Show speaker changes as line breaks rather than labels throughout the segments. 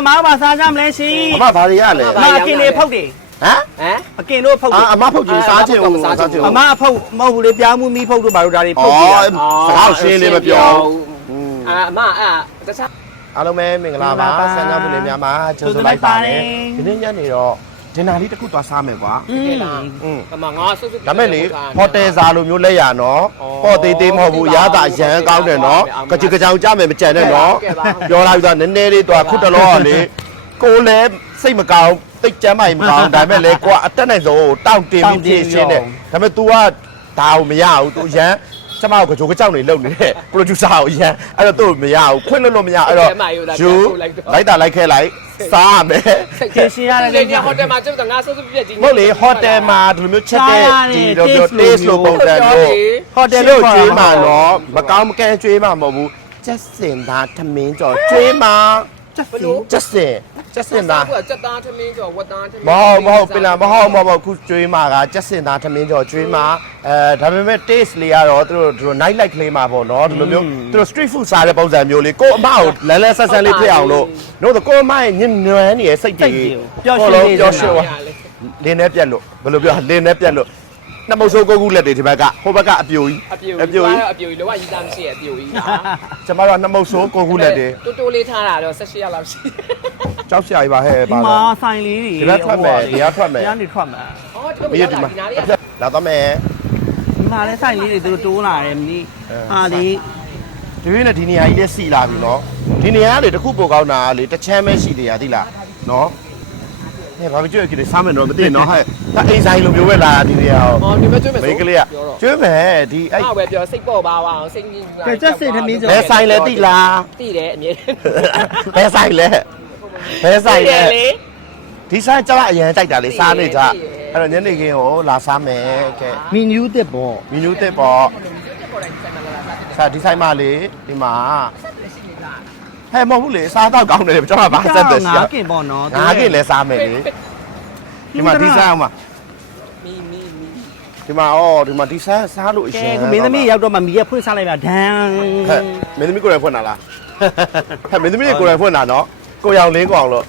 မောင်ပါစားကြမလဲရှင်
အမဘာတွေရလဲ
အမအကင်လေးဖုတ်တယ်
ဟမ်
အကင်တို့ဖုတ်တယ်
အမဖုတ်ကြည့်စားချင်ဦးစားချင်ဦး
အမအဖုတ်မဟုတ်ဘူးလေပြောင်းမှုမီးဖုတ်တို့ဘာလို့ဒါတွေဖုတ်ကြည့်
စကားရှင်းလေးမပြော
အမတခြား
အားလုံးပဲမင်္ဂလာပါဆန်းကြောင်းပြည်များမှာကျိုးဆိုလိုက်ပါတယ်ဒီနေ့ညနေတော့ဒင်နာလေးတစ်ခုသွားစားမယ်ကွာ
အမငါဆုပ်ဆုပ်
ဒါမဲ့လေဟိုတယ်စာလိုမျိုးလက်ရနော်ပေါ့သေးသေးမဟုတ်ဘူးရတာရန်ကောင်းတယ်နော်ကြကြကြောင်ကြမယ်မကြံနဲ့နော်ပြောလိုက်တော့နည်းနည်းလေးသွားခုတလောကလေကိုလည်းစိတ်မကောင်းတိတ်ကြမ်းမှမကောင်းဒါမဲ့လေကိုကအတက်နိုင်ဆုံးတောင့်တင်ပြီးဖြည့်ရှင်းတယ်ဒါမဲ့ तू ကဒါကိုမရဘူး तू ရန်ကျမကိုကြောက်နေလုံနေတဲ့ producer ကိုရန်အဲ့တော့သူ့မရဘူးခွင့်လို့မရအဲ့တော့ယူလိုက်တာလိုက်ခဲလိုက်စားမယ်
ဖြည့်ရှင်းရတယ်
ဒီဟိုတယ်မှာကျုပ်ကငါဆုပ်ဆုပ်ပြက်ဒီ
ဟုတ်လေဟိုတယ်မှာဒီလိုမျိုးချက်တဲ့ဒီလိုမျိုး taste လို့ပုံစံမျိုး
ဟိုတယ်
လို့
လို့
ကျွေး
ခေါ်
မှာ
တာ
နော်မကောင်းမကန်းကျွေးမှာမဟုတ်ဘူးကျက်စင်သားထမင်းကြော်ကျွေးမှာကျက်စင်သား
ကစက်သားသမင်းကျော်ဝတ်သားသမင်း
မဟုတ်ပင်လားမဟုတ်ခုကျွေးမှာကကျက်စင်သားထမင်းကြော်ကျွေးမှာဒါပေမဲ့ taste လေးကတော့သူတို့ night light ကလေးမှာပေါ့နော်ဒီလိုမျိုးသူတို့ street food စားတဲ့ပုံစံမျိုးလေးကိုအမကိုလန်းလန်းဆန်းဆန်းလေးဖြစ်အောင်လို့တို့ကိုအမရဲ့ညဉ့်နွမ်းနေရဲ့စိတ်တွေပျော်ရွှင်လင်းနဲ့ပြက်လို့ဘယ်လိုပြောလင်းနဲ့ပြက်လို့နှမုတ်ဆိုးကိုကူလက်တွေဒီဘက်ကဟိုဘက်ကအပြိုကြီး
အပြိုကြီးလောကရီးသားမရှိရဲ့အပြိုကြီး
ကျမတို့နှမုတ်ဆိုးကိုကူလက်တွေ
တိုးလေးထားတာတော့16ရက်လောက်ရှိ
ကြောက်စရာကြီးပါဟဲ့
ဒီ
ပါ
မှာ
လား
ဆိုင်လေးတွေ
ဒီဘက်ထွက်မယ်ဒီကထွက်မယ်
ဒီကနေထွက်မယ်
ဟောတို့
မရဒီမှာလာတော့မယ်
ဒီမှာလည်းဆိုင်လေးတွေသူတို့တိုးလာတယ်မင်းဟာလေ
ဒီနေ့နဲ့ဒီနေရာကြီးလည်းစီလာပြီနော်ဒီနေရာကလေတခုပိုကောင်းတာလေတချမ်းပဲရှိသေးရသိလားနော်ဟဲ့ဘာဖြစ်ကြွယ်စားမယ်တော့မသိနော်ဟဲ့အိမ်ဆိုင်လိုမျိုးပဲလာဒီနေရာ
ဟောဒီမဲ့ကျွေးမယ်
မိန်းကလေးကကျွေးမယ်ဒီအဲ့
အဲ့ပဲပြောစိတ်ပေါ်ပါအောင်စိတ်ကြီး
ကျက်စစ်သမီးကျော်
ဘယ်ဆိုင်လဲသိလား
သိတယ်အမြဲ
ဘယ်ဆိုင်လဲဘယ်ဆိုင်လဲ
လေ
ဒီဆိုင်ကျမအရင်ကြိုက်တာလေစားနေကြအဲ့တော့ညနေခင်းကိုလာစားမယ်ကဲ
မီနူးတစ်ပေါ့
မီနူးတစ်ပေါ့စားဒီဆိုင်မှာလေဒီမှာဟဲ့မဟုတ်ဘူးလေစားတော့ကောင်းတယ်ကျွန်တော်ကဘာဆက်တယ်
ငါးကင်ပေါ့နော်
ငါးကင်လည်းစားမယ်လေဒီမှာဒီဆိုင်အောင်မှာ
မီ
ဒီမှာဒီမှာဒီဆိုင်စားလို့အရ
ကဲ
င်
ခုမင်းသမီးရောက်တော့မှမီးရဖွင့်စားလိုက်ပါဒန်း
ဟဲ့မင်းသမီးကိုယ်တိုင်ဖွင့်တာလားဟဲ့မင်းသမီးကိုယ်တိုင်ဖွင့်တာနော်ကိုရောင်လင်းကောင်လို့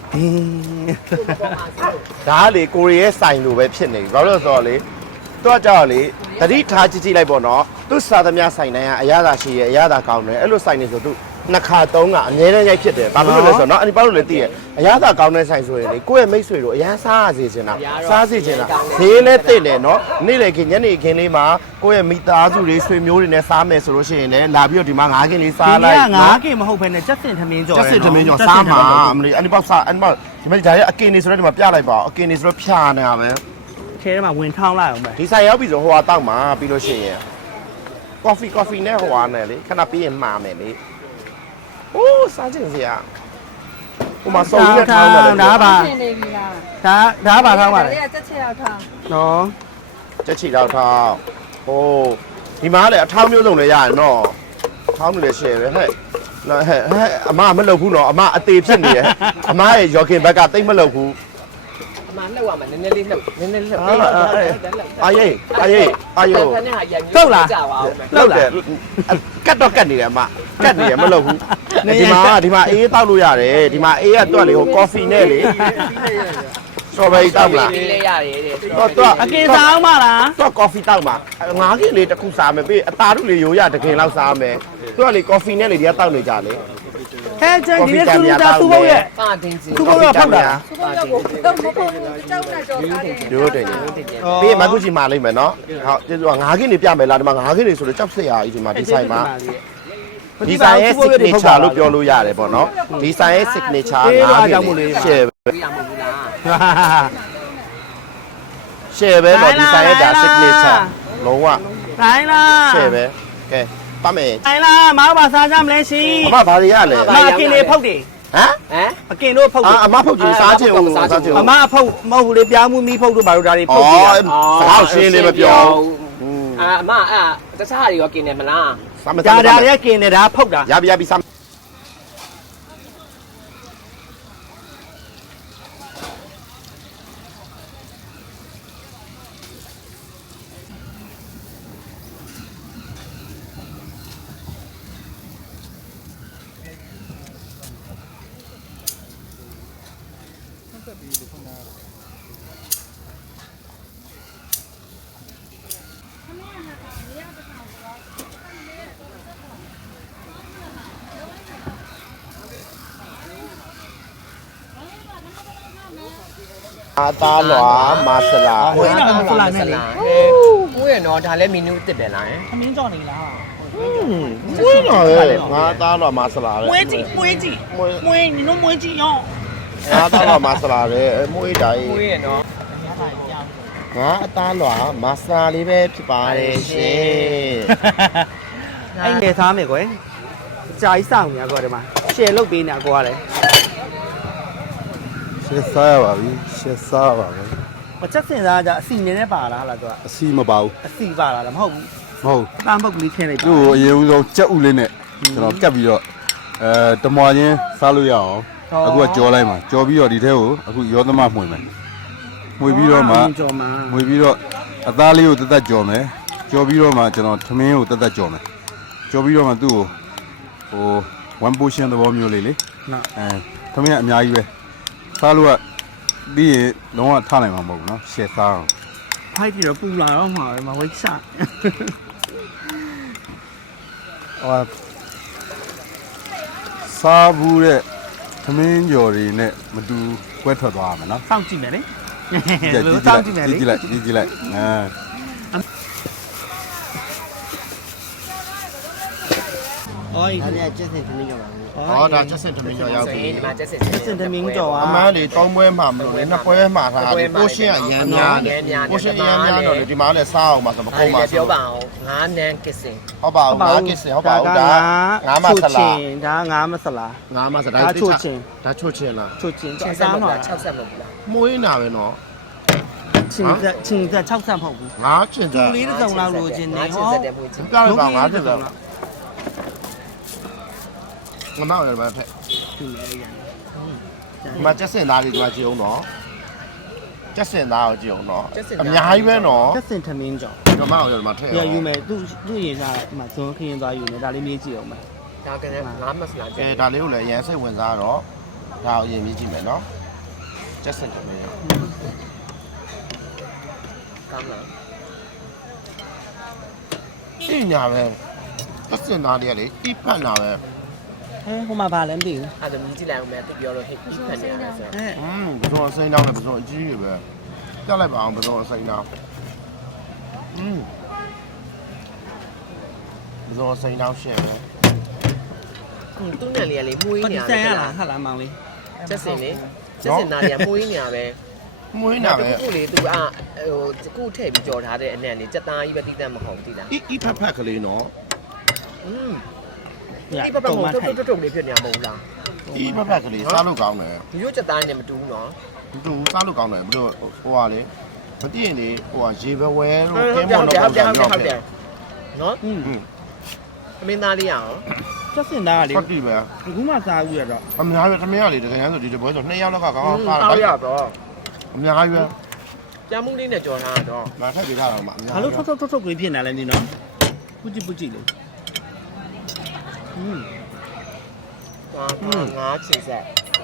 ဒါကလေကိုရီးယားဆိုင်လိုပဲဖြစ်နေပြီဘာလို့လဲဆိုတော့လေသူကကြောက်လေတတိထားကြည့်ကြည့်လိုက်ပေါ့နော်သူစားသမျှဆိုင်တိုင်းကအရသာရှိရဲ့အရသာကောင်းတယ်အဲ့လိုဆိုင်နေဆိုသူနှစ်ခါသုံးကအများနဲ့ရိုက်ဖြစ်တယ်ဘာလို့လဲဆိုတော့နော်အဲ့ဒီဘာလို့လဲသိရဲ့အရသာကောင်းတဲ့ဆိုင်ဆိုရင်လေကိုယ့်ရဲ့မိတ်ဆွေတို့အရန်စားရစေချင်တာစားစေချင်တာဈေးလည်းသိတယ်နော်နေ့လေခင်းညနေခင်းလေးမှာကိုယ့်ရဲ့မိသားစုတွေဆွေမျိုးတွေနဲ့စားမယ်ဆိုလို့ရှိရင်လည်းလာပြီးတော့ဒီမှာငါးကင်လေးစားလိုက်
ငါးကင်မဟုတ်ဘဲနဲ့ကျက်စစ်သမီးကျော်
ကျက်စစ်သမင်းကျော်စားမှာအမလေးအဲ့ဒီပေါက်စားအဲ့ဒီပေါက်ဒီမှာဒါရဲ့အကင်နေဆိုတော့ဒီမှာပြလိုက်ပါအကင်နေဆိုတော့ဖြာနေတာပဲ
ထဲထဲမှာဝင်ထောင်းလိုက်အောင်ပဲ
ဒီဆိုင်ရောက်ပြီဆိုဟိုဟာတောက်မှာပြီးလို့ရှိရင်ကော်ဖီနဲ့ဟိုဟာနဲ့လေခဏပြီးရင်မှာမယ်လေအိုးစားချင်စရာဟိုမှာစုံရထောင်းတယ်လေ
ဒါပါ
နေနေပြီလား
ဒါပါထောင်းပါလေ
ဒါလေးကချက်ချက်ရောက်ထား
နော်
ချက်ချီတော့ထောင်းဟိုဒီမှာလည်းအထောင်းမျိုးစုံလည်းရတယ်နော်ထောင်းနေလည်းရှယ်ပဲဟဲ့အမမလုပ်ဘူးနော်အမအသေးဖြစ်နေရဲ့အမရဲ့ရော်ကင်ဘက်ကတိတ်မလုပ်ဘူး
အမှန်နှုတ်ရမှာနည်းနည်းလေးနှုတ်နည်းနည်းလေးနှုတ်
အာယေအာယို
ခဏဟာရံကြပါဦးမယ်
လောက်တယ်ကတ်တော့ကတ်နေတယ်အမကတ်နေရမလုပ်ဘူးဒီမှာအေးတောက်လို့ရတယ်ဒီမှာအေးကတော့လေဟိုကော်ဖီနဲ့လေစတော်ဘယ်ရီတောက်မလား
ဒီလေးရတယ်တဲ့
တော့
အကင်စားအောင်မလား
တော့ကော်ဖီတောက်မှာငါးကင်လေးတစ်ခုစားမယ်ပြီးအသားတို့လေရိုးရတကင်လောက်စားမယ်သူကလေကော်ဖီနဲ့လေဒီကတောက်နေကြလေ
ဟဲ့ကျန်ဒီနေ့သူတို့တာသူ့ဘုတ်ရဲ့
ပါတင်စီ
သူ့ဘုတ်ကဖောက်တာ
သူကတော့ကိုတော့မဖို့ကြောက်နေကြောက်ထားတယ်
တို့တယ်ပြီးမကူချီမာလိုက်မယ်နော်ဟုတ်ကျေးဇူးငါးကင်နေပြမယ်လားဒီမှာငါးကင်နေဆိုတော့ကြောက်စရာကြီးဒီမှာဒီဆိုင်မှာဒီဆိုင်ရဲ့ signature လို့ပြောလို့ရတယ်ပေါ့နော်ဒီဆိုင်ရဲ့ signature ငါးကင်လေး share
ပြရမှာဘူးလား
share ပဲတော့ဒီဆိုင်ရဲ့ဒါ signature လုံးဝ
တိုင်းလား
share ပဲကဲပတ်မယ်
တိုင်းလားမောင်ပါစားကြမလဲရှင်
အမဘာတွေရလဲ
အမအကင်လေးဖုတ်တယ်
ဟမ်
အကင်တို့ဖုတ်တယ်
အမဖုတ်ကြည့်စားချင်ဦးစားချင်ဦး
အမအဖုတ်မဟုတ်ဘူးလေပြောင်းမှုမီးဖုတ်တို့ဘာလို့ဒါတွေဖုတ်ကြည့်တာ
စကားရှင်းလေးမပြော
အမတခြားတွေရောกินတယ်မလား
ဒါရဲ့ကင်နေတာဖုတ်တာ
ရပြီစား阿达罗马斯拉，
ဝေးတော့မဖလာနဲ့လေ
ကိုယ့်ရဲ့တော့ဒါလည်းမီနူးတစ်ပဲလား
သမင်းကြော်နေလား
为哪嘞？阿达罗马斯拉嘞？
မွေးကြည့်မွေးကြည့်မွေးနင်တို့မွေးကြည့်ရော
阿达罗马斯拉嘞？မွေးတိုင်း
ကိုယ့်ရဲ့တော့
ငါအသားလွာမာစတာလေးပဲဖြစ်ပါတယ်ရှင်
အဲ့ငယ်သားမယ်ကွယ်ကြာကြီးစောင့်နေရကွာဒီမှာရှယ်လုတ်ပေးနေကွာလေ
ရှင်းစားရပါပြီရှင်းစားပါပဲ
မချက်စင်သားကြအစီနေနဲ့ပါလားဟာလားသူကအ
စီမပါဘူး
အစီပါလားမဟုတ်ဘူး
မဟုတ်
တမ်းပုတ်ကလေးခင်းလိုက်
သူ့ကိုအရင်ဦးဆုံးကြက်ဥလေးနဲ့ကျွန်တော်ကပ်ပြီးတော့တမွာချင်းစားလို့ရအောင်အခုကကြောလိုက်မှာကြောပြီးတော့ဒီထဲကိုအခုရောသမမှွေမယ်မှွေပြီးတော့မှ
ကြော်မှာ
မှွေပြီးတော့အသားလေးကိုတက်တက်ကြော်မယ်ကြော်ပြီးတော့မှကျွန်တော်ထမင်းကိုတက်တက်ကြော်မယ်ကြော်ပြီးတော့မှသူ့ကိုဟို one portion သဘောမျိုးလေးလေ
နော်
ထမင်းကအများကြီးပဲစားလို့ကပြီးရင်လုံးဝထားနိုင်မှာမဟုတ်ဘူးเนาะရှယ်စားအောင်
ဖိုက်ပြီးတော့ပူလာတော့မှာပဲမဝိတ်ချ
ဟောစားဘူးတဲ့သမင်းကြော်တွေနဲ့မတူကွဲထွက်သွားရမယ်နော်
စောင့်ကြည့်မယ်လေ
ကြည့်
ဘယ်လိုစောင့်ကြည့်မယ်လေ
ကြည့်လိုက်ကြည့်လိုက်
အော်
ဟောဒါကျက်စင်သမင်းကြော်ရောက်ပြီ
ဒီမှာကျက်စစ်
စင်တမင်းကြော်
အမှန်လေ3ပွဲမှမလို့လေ2ပွဲမှထားတယ်ပိုရှင်းကရမ်းများတယ်ပိုရှင်းရမ်းများတော့လေဒီမှာလည်းစားအောင်ပါဆိုမကုန်ပါဆို
ပြောပါအောင်ငါးနန်းကစ်စင်
ဟုတ်ပါဘူးငါကစ်စင်ဟုတ်ပါဘူးဒါငါမဆလာ
ဒါငါမဆလာ
ငါမဆလာဒါချိုချင်းလား
ချိုချင်း
ချင်း
စား
စား
မှာ
မှာ60မဟုတ်ဘူးလား
မွေးနာပဲနော်
ချင်းသက်60မဟုတ်ဘူး
ငါချင်ကြ
သူလေးတစ်စုံလောက်လိုချင်နေ
ချင်း
ဟော
စက်တယ်မဟုတ်ချင်း
ပြလိုက်ပါငါချင်ကြငါမောက်ရပါဖက်ဒီမှာကျက်စင်သားတွေဒီမှာကြည့်အောင်နော်ကျက်စင်သားကိုကြည့်အောင်နော်အများကြီးပဲနော်
သက်စင်ထမင်းကြော်
ဒီမှာရမှာထည့်
ပြယူမယ်သူ့ရင်စားဒီမှာဇွန်ခင်းသွားယူမယ်ဒါလေးမေးကြည့်အောင်မယ်
ဒါကလည်းငါးမစလာကျက်
ဒါလေးကိုလည်းအရင်စိတ်ဝင်စားတော့ဒါကိုအရင်မြင်ကြည့်မယ်နော်ကျက်စင်ထမင်း
ကောင်းလား
အေးညာပဲကျက်စင်သားတွေကလေတိဖတ်နာပဲ
ဟိုမှာဘာလဲမသိဘူး
အဲ့ဒါမြည်ကြည့်လိုက်အောင်မယ်သူပြောလို့ဟိတ်ပြီးဖန်နေရတယ်ဆိုတော့
ဘယ်လိုအစိမ်းတောင်းလဲဘယ်လိုအကြီးကြီးပဲပြလိုက်ပါအောင်ဘယ်လိုအစိမ်းတောင်းဘယ်လိုအစိမ်းတောင်းရှင်းပဲ
သူ့နဲ့လေးကလေးမှုေး
ပ
နေ
တိ
ရ
ဆ
တယ်
န်ရလားဟာလားမောင်လေး
ကျက်စင်လေကျက်စင်သားတွေကမှုေးနေရပဲ
မွေးနာပဲ
ခုလေသူကဟိုခုထည့်ပြီးကြော်ထားတဲ့အနံ့လေးစက်သားကြီးပဲတိတက်မဟုတ်ဘူးတိလား
ဤဖက်ဖက်ကလေးနော်
ဒီပပမထုတ်ထုတ်လေးဖြစ်နေမှာမဟုတ်လား
ဤဖက်ဖက်ကလေးစားလို့ကောင်းတယ်
ဒီလိုစက်သားနဲ့မတူဘူးနော်
သူစားလို့ကောင်းတယ်ဘယ်လိုဟိုဟာလေမသိရင်လေဟိုဟာရေဘဝဲတို့ကင်းမွန်တော့ပုံစံမျိုးပဲ
နော်အမင်းသားလေးရအောင်
သက်စင်သားကလေ
ဟုတ်ပြီပဲ
အခုမှစားဘူးရတော့
အများကြီးသမီးကလေတကယ်ဆိုဒီတပွဲဆို2ယောက်လောက်ကကောင်းကောင်းစား
စားရ
တယ်
တော့
အများကြီးပဲ
ကြမ်းမှုလေးနဲ့ကြော်ထားတော့
မထက်ပြထားတော့မှအများ
ဘာလို့ထုတ်ကလေးဖြစ်နေလဲမသိနော်ပူကြည့်လေ
ငါချင်ဆက်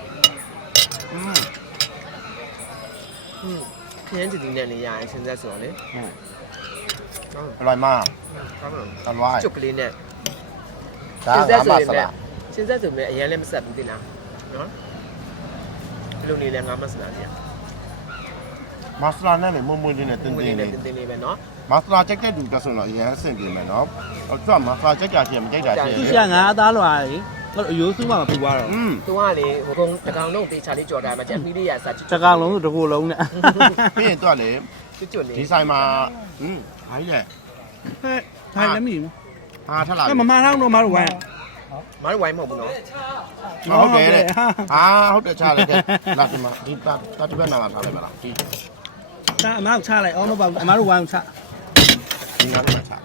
ခင်းကြည့်နေလေးရရင်ချင်ဆက်ဆိုတော့လေ
အလိုက်မအလွား
ကျုပ်ကလေးနဲ့
ဒါငါမဆလာ
ချင်ဆက်ဆိုမြဲအရင်လည်းမဆက်ဘူးတိလားနော်ဘယ်လိုနေလဲငါမစလာနေ
မဆလာနဲ့လေမွန်းမွန်းလေးနဲ့တင်း
ဝင်
တင်း
နေ
လေး
တင်းတင်းလေးပဲနော်
မဆလာချက်တဲ့သူတက်ဆိုတော့အရင်အဆင်ပြေမယ်နော်ဟိုသူကမဆလာချက်ကြရှိမကြိုက်တာရှိ
သူရှာငါအသားလွာလေအယိုးစုမှမပူသွားတော့
သူကလေဟိုကုန်းတကောင်လုံးတေချာလေးကြော်ထားမှကျန်ပြီးလေးရစားချွတ်
တကောင်လုံးဆိုတကူလုံးနဲ့
ပြီးရင်သူကလေ
ချွတ်လေး
ဒီဆိုင်မှာဟာကြီးလေ
ဟဲ့ထိုင်လည်းမမြင်ဘူး
ဟာထလာ
အဲ့မမထောင်းတော့မတို့ဝိုင်း
မတို့ဝိုင်းမဟုတ်ဘူးနော်
ဟုတ်တယ်တဲ့ဟာဟုတ်တယ်ချလိုက်တယ်လာဒီမှာဒီတာဒီဘက်နာလာထားလိုက်ပါလားဒီ
ဒါအမအောင်ချလိုက်အောင်တော့ပါအမတို့ဝိုင်းချ
ဒီနားမှာချလိုက်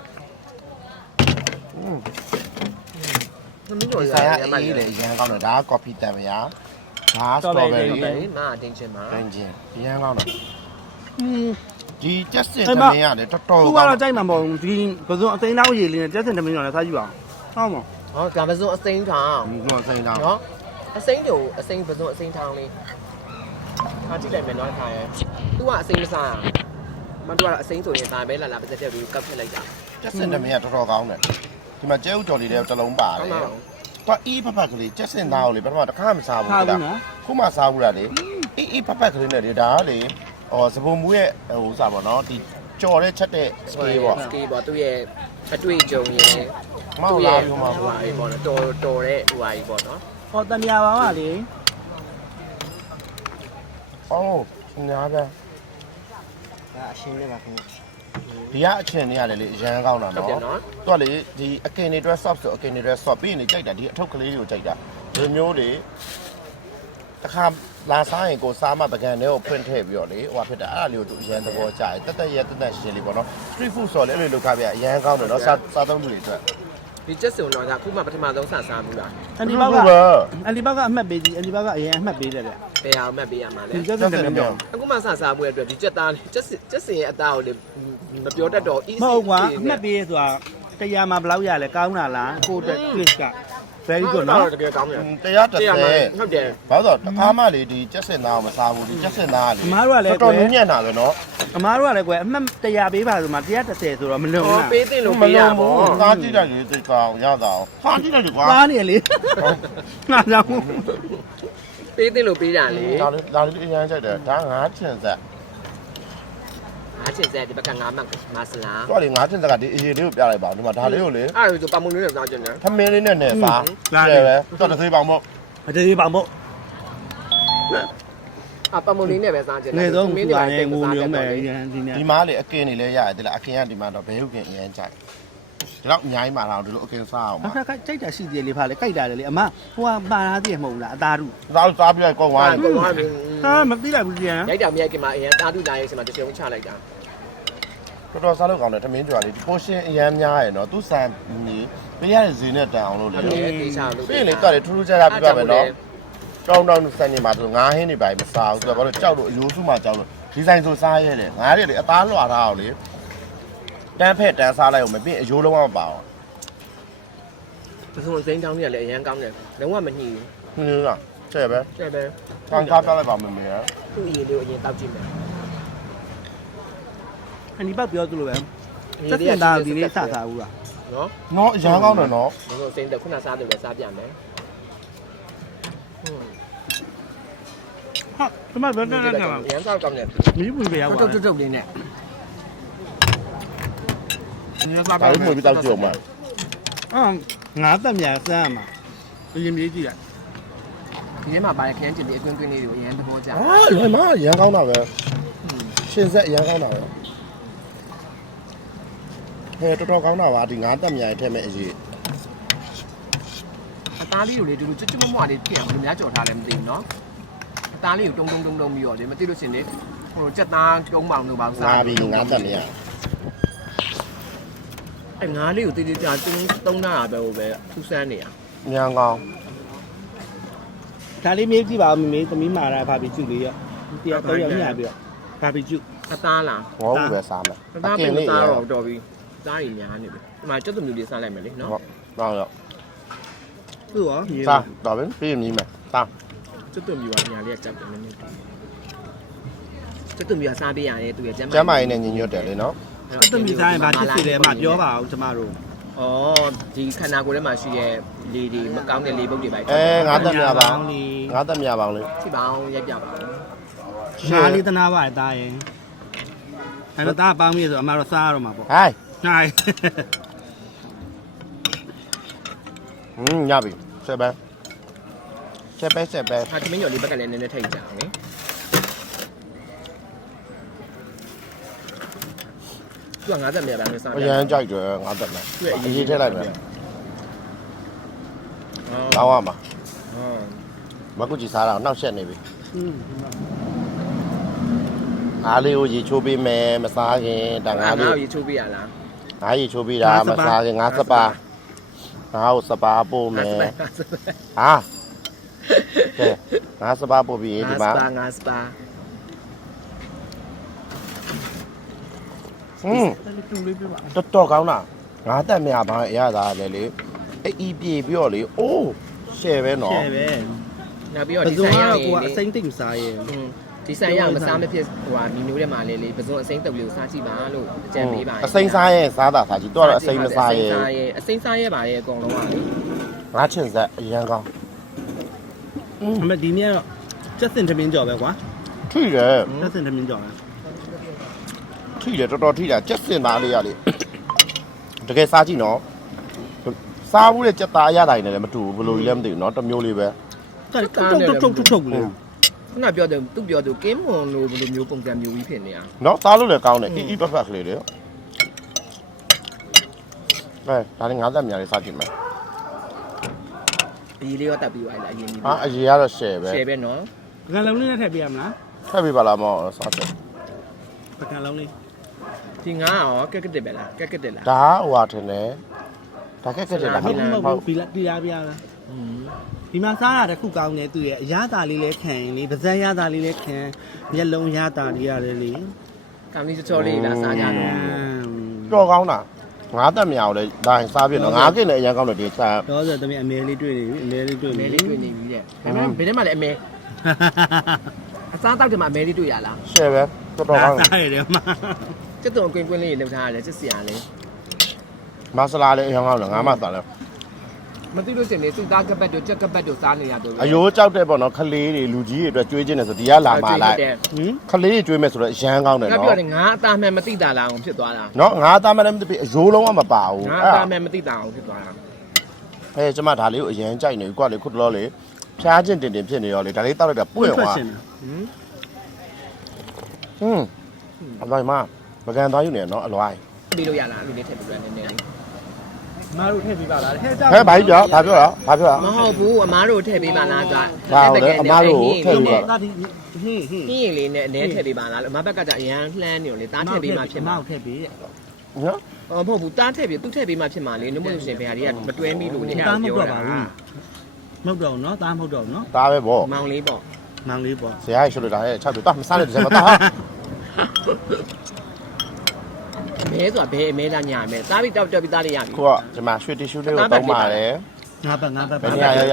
သမီးတို့
ဒီ
ရ
ဆိုင်က
ရ
အေး
မ
လေ
လေး
ရန်ကောင်းတယ်ဒါကကော်ဖီတန်မရဒါစတော်ဘယ်ရီ
မအတင်းချင်းပါ
ရန်ချင်းရန်ကောင်းတယ်
อืม
ဒီကျက်စင်သမင်းရတယ်တော်တော်
သူကတော့ကြိုက်မှာမဟုတ်ဘူးဒီဘဇွန်အသိန်းသားရေလေးနဲ့ကျက်စင်တမင်းရောလည်းစားကြည့်ပါအောင်ဟုတ်မ
ဟောဒါပစုံအစိမ်းထောင်
တော့ဆိုင်တော့
နော်အစိမ်းတို့အစိမ်းပစုံအစိမ်းထောင်လေးအားကြည့်လိုက်မယ်နော်ခါရဲသူကအစိမ်းမစားမတို့ကအစိမ်းဆိုရင်ဒါပဲလာလာပါစက်ပြီးကောက်ထည့်လိုက်တာ
ကျက်စင်တမင်းကတော်တော်ကောင်းတယ်ဒီမှာကျဲဥကြော်လေးတွေတစ်လုံးပါတယ်တော့အေးဖက်ဖက်ကလေးကျက်စင်သားကိုလေပထမတစ်ခါမစားဘူးလားခုမှစားဘူးလားလေအေးဖက်ဖက်ကလေးနဲ့လေဒါကလေစပုံမူရဲ့ဟိုစားပါတော့ဒီကြော်တဲ့ချက်တဲ့စကေးပေါ့
စကေးပေါ့သူ့ရဲ့အတွေ့အကြုံရဲ့
မောက်လာပြီးမှ
ဟိုဟာကြီးပေါ့နော်တော်တဲ့ဟိုဟာကြီးပေါ့နော်
ဟောတမယာပါပါလေ
အော်ညာပဲ
ဒါအရှင်းလေးပါခင်ဗျ
ဒီကအချင်းနေရတယ်လေအရန်ကောင်းတာ
ဟုတ်တယ်
နော်
နော်
သူကလေဒီအကင်တွေ dress up ဆိုအကင်တွေ dress up ပြီးရင်ကြိုက်တာဒီအထုပ်ကလေးတွေကိုကြိုက်တာဒီမျိုးတွေတစ်ခါလာစားရင်ကိုစားမပကံတွေကိုဖွင့်ထည့်ပြီးတော့လေဟိုဖြစ်တာအဲ့ဒါလေးကိုသူအရန်သဘောကျတယ်တက်တက်ရက်တက်တက်ရှင်းလေးပေါ့နော် street food ဆိုလည်းအဲ့လိုလုပ်ခပြအရန်ကောင်းတယ်နော်စားသုံးလူတွေအတွက်
ဒီချက်စုံတော့ဒါခုမှပထမဆုံးစားဘူးလား
အန်ဒီဘောကအန်ဒီဘောကအမှတ်ပေးကြည့်အန်ဒီဘောကအရင်အမှတ်ပေးတယ်ဗျ
ဘယ်ဟာမှတ်ပေးရမှာလဲ
ဒီကျက်စင်တယ်ပြော
အခုမှစားမှုရဲ့အတွက်ဒီချက်သားလေးချက်စင်ရဲ့အသားကိုလေမပြောတတ်တော့ easy
မဟုတ်ကွာအမှတ်ပေးဆိုတာတရားမှာဘယ်လောက်ရလဲကောင်းတာလားကိုတက် click က very good နော်
တကယ်ကောင်းတယ်
တရားတက်တယ်
ဟုတ်တယ်
ဘာလို့တခါမှလေဒီကျက်စင်သားကိုမစားဘူးဒီကျက်စင်သားကလေ
အမားတို့ကလည်း
တော်တော်ညံ့တာပဲနော်
အမားတို့ကလည်းကွယ်အမှတ်တရားပေးပါဆိုမှ130ဆိုတော့မလွန်
ဟော
ဘူး
ပေးတင်လို့ပေးရပါဘော
စားကြည့်လိုက်လေသိကောင်းရတာစားကြည့်လိုက်လေကွာ
သွားနေလေငါကြောင့်
ပေးတင်လို့ပေးတာလေ
ဒါလေးအရန်ကြိုက်တယ်ဒါငါးချင်ဆက်
အားချင်စက်ဒီဘက်ကငါမှမဆလာ
တော့လေငါးချင်ဆက်ကဒီအရေးလေးကိုပြလိုက်ပါဒီမှာဒါလေးကိုလေ
အဲ့ဒါဆိုပမုံလေးနဲ့စားကြတယ်
ထမင်းလေးနဲ့စားတယ်ပဲတော့တစ်သေးပေါင်ပေါ့
အတေးပါမို့
အပမုံလေးနဲ့ပဲစားကြတယ်
ငယ်ဆုံးကူကနေငိုမျိုးမယ်ရန်ဒီနေ့
ဒီမားလေအကင်းနေလဲရတယ်ဒီလားအကင်းကဒီမှာတော့ဘဲဟုတ်ကင်းအရန်ကြိုက်ဒီတော့အများကြီးမှာတော့ဒီလိုအကင်းစားအောင်ပါ
အခါကြိုက်တာရှိသေးလေဖာလေကြိုက်တာလေအမဟိုကပါလာသေးရမဟုတ်လားအသားတို့
စားပြလိုက်ကောင်းသွားပြီ
ကုန်သွားပြီ
ဟာမသိလိုက်ဘူးကြံ
ရိုက်တာမရိုက်ကမှာအရင်တာတူလာရဲ့အချိန်မှာတစ်ချိန်ချလိုက်တာ
တော်တော်စားလို့ကောင်းတယ်ထမင်းကြွားလေးဒီပိုရှင်အရန်များရယ်နော်သူစံကြီးပေးရတဲ့ဈေးနဲ့တန်အောင်လို့လေ
အမေတေချာလို့
ပြီးရင်လေတော့လေထူးထူးခြားခြားပြပြမယ်နော်တောင်းစံနေမှာဆိုငါးဟင်းနေပါမစားဘူးသူကဘာလို့ကြောက်လို့အယိုးစုမှကြောက်လို့ဒီဇိုင်းဆိုစားရတယ်ငါးတွေလေအသားလွှာထားအောင်လေတန်းဖက်တန်းစားလိုက်အောင်မပြီးအယိုးလုံးဝမပါအောင်
ပစုံစိမ်းတောင်းကြီးကလည်းအရင်ကောင်းတယ်လုံးဝမညှိ
ဟင်းလားကျဲပဲ
ဘူးတဲ့ပဲ
ခံစားပြလိုက်ပါမယ်မေရ
သူ့အရင်လေးကိုအရင်တောက်ကြည့်မယ်
အန်ဒီဘောက်ပြောသလိုပဲတက်စင်သားဒီနေ့စစားဘူးလား
နော်
နော်အရန်ကောင်းတယ်နော်
ပစုံစိမ်းတဲ့ခုနစားတယ်ပဲစားပြမယ်
ဟာဒီမှာဘယ်နဲ့လဲမှာ
အရင်စားကောင်းတယ်
မီးဘူးပဲရောက်
တုတ်တုတ်လေးနဲ့
ဒါလေးမှပြီးတောက်ကြည့်အောင်မ
အာငါတက်မြာစမ်းမှာအရင်ပြေးကြည့်လိုက်
ဒီထဲမှာပါတဲ့ခရမ်းကျင်လေးအကွင်းကွင်းလေးတွေကိုအရင်သဘောကျ
အာလွယ်မအရန်ကောင်းတာပဲရှင်ဆက်အရန်ကောင်းတာပဲဟဲ့တော်တော်ကောင်းတာပါဒီငါးတက်မြိုင်ထဲမဲ့အရေး
အသားလေးကိုလေဒီလိုကျွတ်ကျွတ်မွမွလေးဖြစ်အောင်ဘယ်လိုများကြော်ထားလဲမသိဘူးနော်အသားလေးကိုတုံတုံတုံတုံပြီးတော့လေမသိလို့ရှင်လေဟိုကြက်သားတုံးပေါင်တို့ပါစား
ငါပြီးငါးတက်နေရ
အဲငါးလေးကိုတေးသေးချာတုံးတာပဲဟိုပဲထူးဆန်းနေရ
မြန်ကောင်း
ဒါလေးမေးကြည့်ပါဦးမေးသမီးမာတာဘာဘီကျူလေးရောတရားတော့ရမြပြီးတော့ဘာဘီကျူ
အသားလား
ငေါဘူးပဲစားမယ်
အသားပဲစားတော့တော်ပြီစားရင်များနေပြီဒီမှာကျွတ်သူမျိုးလေးစားလိုက်မယ်လေနော်
ဟုတ်တော့ရော
သူ့ရောရေ
စားတော့ပြီပြီးမြည်မယ်စား
ကျွတ်သူမျိုးကညာလေးကကြောက်တယ်နည်းနည်းကျွတ်သူမျိုးကစားပေးရတယ်သူရဲ့ကျမ်း
ကျမ်းမာရေးနဲ့ညီညွတ်တယ်လေနော်
တက်သမီးစားရင်ဘာဖြစ်စီလဲအမပြောပါအောင်ကျမတို့
ဩဒီခန္ဓာကိုယ်ထဲမှာရှိတဲ့လေဒီမကောင်းတဲ့လေပုတ်တွေပါ
ငါးတက်မြပါငါးတက်မြပါအောင်လေ
ဖြစ်ပါအောင်ရိုက်ပြပါဦး
ငါလေးတနာပါရဲ့တာရင်အဲ့တော့တာပေါင်းပြီဆိုအမတော့စားရတော့မှာပေါ့
ဟိုင်း
နိုင်
ညပြီဆက်ပဲဆက်ပဲ
ဟာသမင်းကျော်လေးဘက်ကလည်းနည်းနည်းထိတ်ကြအောင်လေသူက50မြတ်ပါလို့စား
အရန်ကြိုက်တယ်ငါးတက်မြ
သူ့ရဲ့အ
အ
ရေး
ရေးထည့်လိုက်မယ်
ဟော
တောင်းရမှာ
ဟော
မကုကြီးစားတာနှောက်ရှက်နေပြီအားလေးကိုရေချိုးပေးမယ်မစားခင်ဒါငါးလေး
ရေချိုးပေးရလား
ငါးရေချိုးပေးတာမစားခင်ငါးစပါငါ့ကိုစပါပို့မယ်ဟာကဲငါးစပါပို့ပြီးဒီမှာ
ငါစပါ
တော်တော်ကောင်းတာငါးတက်မြပါအရသာလေလေအေးပြေးပြီးတော့လေအိုးရှယ်ပဲနော်
ရှယ်ပဲ
ငနောက်ပြီးတော့
ပ
ဒီ
ဇွန်
ဆိုင်ရ
ကတော့
ရင်
ကိုကအစိမ့်တိတ်မစားရဲ့
ဒီဆိုင်ရမစားမဖြစ်ဟိုဟာဒီမျိုးထဲမှာလေပဇွန်အစိမ့်တုပ်လေးကိုစားကြည့်ပါလို့အကြံပေးပါ
အစိမ့်စားရဲ့စားတာစားကြည့်တော့အစိမ့်မစားရဲ့
အစိမ့်စားရဲ့ပါရဲ့အကုန်လုံးကလေ
ငါချင်ဆက်အရန်ကောင်း
အမေဒီနေ့တော့ကျက်စင်သမင်းကြော်ပဲကွာ
ထိတယ်
ကျက်စင်သမင်းကြော်ပဲ
ထိတယ်တော်တော်ထိတာကြက်စင်သားလေးရလေတကယ်စားကြည့်နော်စားဘူးလေကြက်သားရတိုင်းလည်းမတူဘူးဘလို့လည်းမသိဘူးနော်တစ်မျိုးလေးပဲ
တုတ်လေ
ခုနပြောတယ်သူပြောသူကင်းမွန်လို့ဘယ်လိုမျိုးပုံစံမျိုးကြီးဖြစ်နေတာ
နော်စားလို့လည်းကောင်းတယ်အီပတ်ဖက်ကလေးလေဒါလည်းငါးသက်များလေးစားကြည့်မယ်
အရေးလေးရောတက်ပြီးသွားလားအရင်ကြီး
ဟာအရေးကတော့ share ပဲ
share ပဲနော်
ပကံလုံးလေးနဲ့ထည့်ပေးရမလား
ဖက်ပေးပါလားမောင်စားချက်
ပကံလုံးလေး
ဒီငါရောကက်ကက်တက်ပဲလားကက်ကက်တက်လား
ဒါဟိုဟာထင်တယ်ဒါကက်ကက်တယ်လား
ဟုတ်ဟုတ်ပြီလားပြရပြလားဒီမှာစားတာတခုကောင်းတယ်သူရဲ့အရသာလေးလည်းခံရင်လေပါဇက်ရသာလေးလည်းခံမျက်လုံးရသာလေးရတယ်လေ
ကံလေးချောလေးလားစားကြတော့
တော်ကောင်းတာငါးသက်များကိုလည်းဒါရင်စားပြတော့ငါးကင်းလည်းအရင်ကောင်းတယ်ဒီစား
တော့ဆိုသမီးအမဲလေးတွေ့နေပြီအမဲလေးတွေ့
အ
နေ
မဲလေးတွေ့နေပြီတဲ့ဒါပေမဲ့ဘယ်ထဲမှာလဲအမဲအစားတောက်တယ်မှာအမဲလေးတွေ့ရလား
share ပဲတော်တော်ကောင်းတယ်
စားရတယ်မှာ
ကျက်တုံကွင်းကွင်းလေးလှုပ်ထားရတယ်ကျက်စရာလေး
မဆလာလေးအရင်ကောင်းတယ်ငါမှစားလဲ
မသိလို့ရှင်လေသူ့သားကပတ်တို့ကြက်ကပတ်တို့စားနေရတော့
အယိုးကြောက်တဲ့ပေါ့နော်ခလေးတွေလူကြီးတွေအတွက်ကျွေးခြင်းတယ်ဆိုဒီကလာมาလိုက်
ဟင်
ခလေးတွေကျွေးမယ်ဆိုတော့အရန်ကောင်းတယ်
ငါ
နော်
ပြောတယ်ငါအသားမှန်မသိတာလားအောင်ဖြစ်သွားတာ
နော်ငါသားမလည်းမသိပြီအယိုးလုံးဝမပါဘူး
ငါအသားမှန်မသိတာအောင်ဖြစ်သွားတာ
ကျမဒါလေးကိုအရန်ကြိုက်နေပြီကွာလေခုတလောလေဖျားခြင်းတင်ဖြစ်နေရောလေဒါလေးတောက်လိုက်တာပွင့်သွားအလွိုင်းမပကံသွားယူနေနော်အလွိုင်း
ပြီးလို့ရလားလူလေးထည့်ပြီးတော့နည်းနည်း
မအားတို့ထည့်ပေးပါလားထည့်ကြ
ဟဲ့ဘာကြီးပြောဘာပြောတာဘာပြောတာ
မဟုတ်ဘူးအမားတို့ထည့်ပေးပါလားကြ
ဒါဟုတ်တယ်အမားတို့ထည့်ပေးပါ
တာဒီဟင်းဟင်း
ဟင်းရည်လေးနဲ့အနေထည့်ပေးပါလားအမဘက်ကကြအရန်လှမ်းနေလို့လေတားထည့်ပေးမှဖြစ်မှာ
မောက်ထည့်ပေးတဲ့
နော်
မဟုတ်ဘူးတားထည့်ပေးသူ့ထည့်ပေးမှဖြစ်မှာလေနှမို့လို့ရှင်ဘယ်ဟာတွေကမတွဲမိလို့လေ
တားမဟုတ်တော့ပါဘူးမဟုတ်တော့နော်တားမဟုတ်တော့နော်
Dạ.
ဒါပဲပေါ့
မောင်လေးပေါ့
မောင်လေးပေါ့
ဆရာကြီးရှုလို့တာဟဲ့6ပြီတော့မစားနဲ့ဒီစမတာ
မဲဆိုတာဘယ်အမဲလားညာမဲစားပြီးတောက်ပြီးသားလေးရပြီ
ခုကဒီမှာရွှေတီရှူးလေးကိုတောင်းပါတယ်
ငါပတ်ငါပတ်
ဘယ်နေရာရ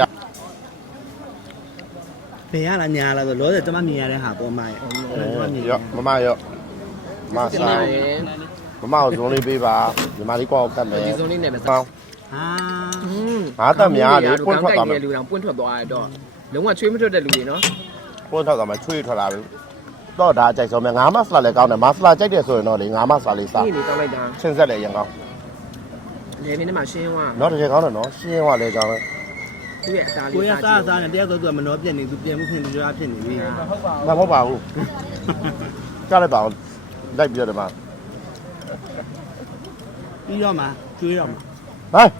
ဘယ်ရလားညာလားဆိုလောဆယ်ကျမမြင်ရတဲ့ဟာပေါ်မှာ
ရောမမရောမ
ကျ
စား
မရဲ့
မမကိုဇုံးလေးပေးပါဒီမှာလေးကွာကိုကတ်မယ်
ဒီစုံလေးနဲ့ပဲစား
ကောင်း
ဟာ
ငါတက်များလေပွင့်ထွက်သွားမယ်
လူတောင်ပွင့်ထွက်သွားရတော့လုံးဝချွေးမထွက်တဲ့လူတွေနော်
ပွင့်ထွက်သွားမယ်ချွေးထွက်လာပြီတော့ဒါအကြိုက်ဆုံးမယ်ငါမဆလာလည်းကောင်းတယ်မဆလာကြိုက်တယ်ဆိုရင်တော့လေငါမဆလာလေးစား
ဒီလေးတောက်လိုက်တာ
ဆင်းဆက်လည်းအရင်ကောင်း
လေနေမှာရှင်းသွား
နော်တကယ်ကောင်းတယ်နော်ရှင်းသွားလဲကြောင်းလဲ
သူ့ရဲ့အသားလေး
ကိုရစားစားနေတရားဆိုသူကမနှောပြက်နေသူပြန်မှုဖြစ်နေကြတာဖြစ်နေပြီ
မဟုတ်ပါဘူးကြားလိုက်ပါဦးလိုက်ပြီးတော့ဒီမှာ
ပြီးတော့မှကျွေးတော့မှ
ဟဲ့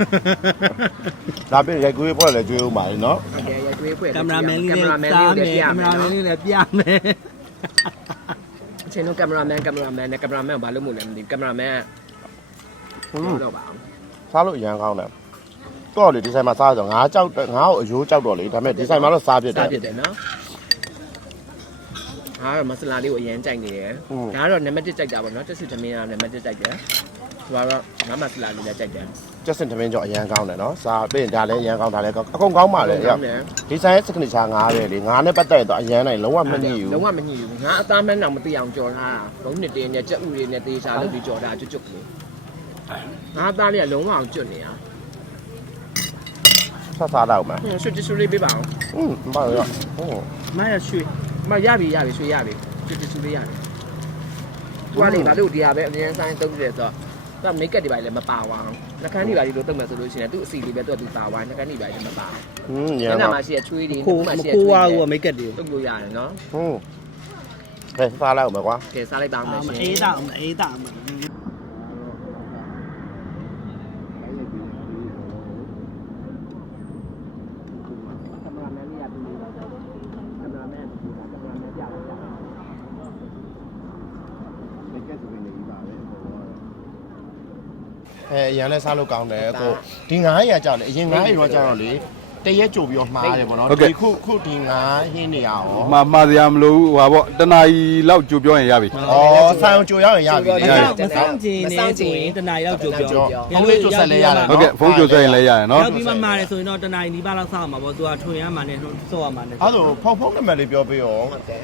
ဒါပြင်ရိုက်ကွေးဖွဲ့လည်းကျွေးဦးပါလေနော်
ဟုတ်တယ်ရကျွေးဖွဲ့
ကင်မရာမန်လေးနဲ့
ကင်မရာမန်
စား
လေး
မယ်
ကို
ကင်မရာမန်လေးနဲ့ပြမယ်
အချိန်တော့ကင်မရာမန်နဲ့ကင်မရာမန်ဘာလို့မို့လဲမသိဘူးကင်မရာမန်တော့ပါအောင်
စားလို့အရန်ကောင်းတယ်တော့လေဒီဆိုင်မှာစားဆိုငါကြောက်ငါ့ကိုအယိုးကြောက်တော့လေဒါပေမဲ့ဒီဆိုင်မှာတော့စားပြစ်တယ်
စားပြစ်တယ်နော်ဟာမဆလာလေးကိုအရင်ကြိုက်နေတယ်ဒါကတော့နံပါတ်1ကြိုက်တာပေါ့နော်တက်စစ်သမင်းကနံပါတ်1ကြိုက်တယ်သူကတော့ငါမဆလာလေးလည်းကြိုက်တယ်
ကျက်စင်သမင်းကြောအရန်ကောင်းတယ်နော်စားပြင်ဒါလည်းအရန်ကောင်းဒါလည်းကောင်းအကုန်ကောင်းပါလေရောက်ဒီဆိုင်ရဲ့စကနီချာငါးပဲလေငါးနဲ့ပတ်သက်တော့အရန်နိုင်လုံးဝမညှိဘူး
လုံးဝမညှိဘူးငါအသားမန်းတော့မသိအောင်ကြော်ထားတာဘုံနှစ်တင်းနဲ့ကြက်ဥတွေနဲ့တေးချာလို့ဒီကြော်တာကျွတ်ကလေးငါအသားလေးကလုံးဝအောင်ကျွတ်နေတာ
ဆက်စားတော့မှာ
ရွှေတဆူလေးပေးပါအောင်
မပါရောဟုတ်
မရရွှေ
မရပြီရွှေရပြီရွှေတဆူလေးရတယ်သူကလေဘာလို့ဒီဟာပဲအရင်ဆိုင်တုံးတယ်ဆိုတော့သူကမိတ်ကပ်တွေပါလေမပါသွားအောင်နှကန်းတွေပါလေလို့တုံးမယ်ဆိုလို့ရှိရင်သူ့အစီလေးပဲသူပါသွားနှကန်းတွေပါလေမပါ
ရ
ည
န်
နာ
ကောင်း
မှာရှိရချွေးတွေ
ခိုးမခိုးဝါဘူးမိတ်ကက်တွေ
တုံးလို့ရတယ်နော်
ဟဲ့စားလိုက်အောင်ပဲကွာ
ကဲစားလိုက်ပါအောင်ရှင်
အေးတာအေးတာမ
အရန်လဲစားလို့ကောင်းတယ်ကိုဒီ900ကြာလေအရင်900ရောကြာတော့လေတတရက်ကြိုပြီးတော့မှားတယ်ပေါ့နော်ဒီခုဒီငါဟင်းနေရအောင်
မှာစရာမလိုဘူးဟာပေါ့တနာရီလောက်ကြိုပြောရင်ရပြီ
ဩဆိုင်အောင်ကြိုရောက်ရင်ရပြီ
မဆောင်ကျင်နေဆိုရင်တနားရောက်ကြိုပြော
ဖုန်းလေးကြိုဆက်လဲရတယ်
ဟုတ်ကဲ့ဖုန်းကြိုဆက်ရင်လည်းရတယ်နော်
ရောက်ပြီးမှမှားတယ်ဆိုရင်တော့တနားနီးပါးလောက်စောက်မှာပေါ့သူကထွင်ရမှာနဲ့စော့ရမှာနဲ့
အဲ့ဒါဖုန်းနံပါတ်လေးပြောပေးရော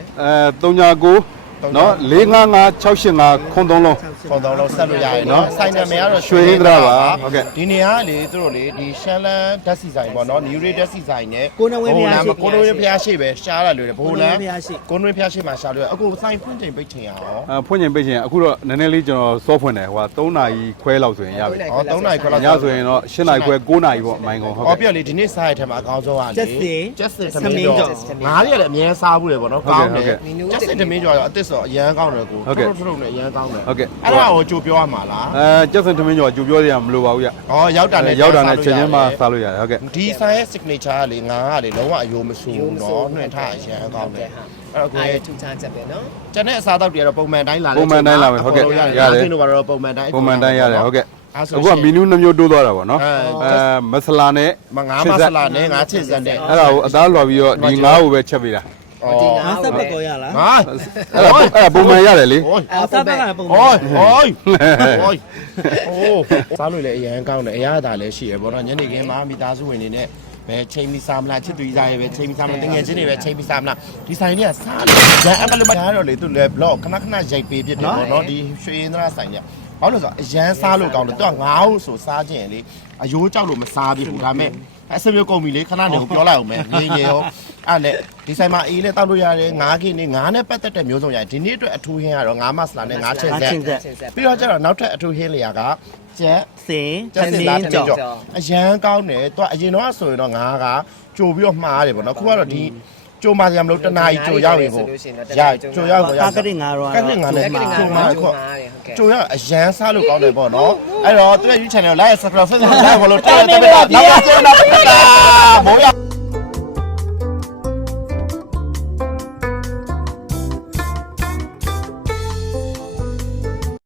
39နော်455 685 ခွန်3လုံး
ခေါင်းတော်လုံးဆက်လို့ရရင်နော်ဆိုင်နာမည်ကတော့
ရွှေရင်းသရပါဟုတ်ကဲ့
ဒီနေရာကလေသူတို့လေဒီရှမ်းလန်းဓာတ်စီဆိုင်ပေါ့နော် New Ray ဓာတ်စီဆိုင်နဲ့
ကိုနဝင်းဖျားရှိ
ကိုနဝင်းဖျားရှိပဲရှားရလွယ်တယ်ဘိုးလန်း
ဖျားရှိ
ကိုနဝင်းဖျားရှိမှာရှားလွယ်အခုဆိုင်ဖွင့်ချိန်ပိတ်ချိန်ရအောင်
ဖွင့်ချိန်ပိတ်ချိန်အခုတော့နည်းနည်းလေးကျွန်တော်စောဖွင့်တယ်ဟိုက3နာရီခွဲလောက်ဆိုရင်ရပြီ
ဟော3နာရီခွဲလောက်
ညဆိုရင်တော့7နာရီခွဲ9နာရီပေါ့မိုင်ကုန်ဟုတ်
ဟော
ကဲ့
ပြလေဒီနေ့စားရတဲ့မှာအကောင်းဆုံးကလေကျက်စစ်သမင်းကြော်
သမင်းကြော်
ငါးရလည်းအများစားဘူးလေပေါ့နော်ကောင်းတယ်
ဟုတ်ကဲ့
ကျက်စစ်သမင်းကြော်ရောအသစ်ဆိုအရန်ကောင်းတယ်ကို
ဟုတ်ကဲ့
ထုတ်နဲ့အရန်ကောင်းတယ်
ဟုတ်ကဲ့
အဲ့ဒါကိုကြိုပြောရမှာလား
ကျက်စင်သမင်းကျော်ကြိုပြောရမလိုပါဘူးရ
ဟောရောက်တာနဲ့
ရောက်တာနဲ့ချက်ချင်းမှစားလို့ရတယ်ဟုတ်ကဲ့
ဒီဆိုင်ရဲ့ signature ကလေငါးကလေလုံးဝအယိုးမဆူဘူးနော်နှွင့်ထားအရန်ကောင်းတယ်အဲ့တော့ကို
အဲ့ထူချမ်းချက်ပဲနော်
ကျန်တဲ့အစားတောက်တွေကတော့ပုံမှန်တိုင်းလာတယ်
ပုံမှန်တိုင်းလာမယ်ဟုတ်ကဲ့ရတယ်
ခင်းတို့ကတော့ပုံမှန်တိုင်း
ပုံမှန်တိုင်းရတယ်ဟုတ်ကဲ့
အဲ့ဆို
အခုကမီနူးနှမျိုးတိုးသွားတာပေါ့နော်မဆလာနဲ့
ငါးမဆလာနဲ့ငါးချစ်စက်နဲ့
အဲ့ဒါကိုအသားလွှာပြီးတော့ဒီငါးကိုပဲချက်ပေးတာ
ငါဆက်ပတ်ကောရလား
ငါ
အဲ့ဒါပုံမှန်ရတယ်လေ
โอ้ย
အဆက်ပတ်ကပုံ
โอ้ยโอ้ยโอ้ยโอ้စားလို့လည်းအရန်ကောင်းတယ်အရသာလည်းရှိရပေါ့နော်ညနေခင်းမှာမိသားစုဝင်တွေနဲ့ပဲချိန်ပြီးစားမလားချစ်သူကြီးစားရဲပဲချိန်ပြီးစားမလားတငယ်ချင်းတွေပဲချိန်ပြီးစားမလားဒီဆိုင်တွေကစားလို့ဂျန်အကလည်းမရတော့လေသူလည်း blog ခဏခဏရိုက်ပေးဖြစ်တယ်ပေါ့နော်ဒီရွှေရင်သရဆိုင်ကဘာလို့လဲဆိုတော့အရန်စားလို့ကောင်းတယ်သူကငါးဟုတ်ဆိုစားခြင်းလေအယိုးကြောက်လို့မစားဖြစ်ဘူးဒါပေမဲ့အစမျိုးကုန်ပြီလေခဏနေကိုပြောလိုက်အောင်မယ်ငင်းငယ်ရောအဲ့လေဒီဆိုင်မှာအေးလည်းတောက်လို့ရတယ်ငါးခင်းနေငါးနဲ့ပတ်သက်တဲ့မျိုးစုံရတယ်ဒီနေ့အတွက်အထူးဟင်းကတော့ငါးမဆလာနဲ့ငါးချင်ဆက်ပြီးတော့ကျတော့နောက်ထပ်အထူးဟင်းလျာကကျက်
စင်
ကျက်စစ်လားကြော်အရန်ကောင်းတယ်သူကအရင်တော့ဆိုရင်တော့ငါးကကြိုပြီးတော့မှားရတယ်ပေါ့နော်ခုကတော့ဒီကြိုမှာရမလို့တနာရီကြိုရောက်ရင်ကိုရကြိုရောက်ကိုရောက်
ကတိငါရော
ကက်နစ်ငါနဲ့ကြိုမှာခုကြိုရအရန်စားလို့ကောင်းတယ်ပေါ့နော်အဲ့တော့သူရဲ့ YouTube channel ကို like subscribe လုပ်လိုက်ပါလို့တာတာတာတာမိုးရ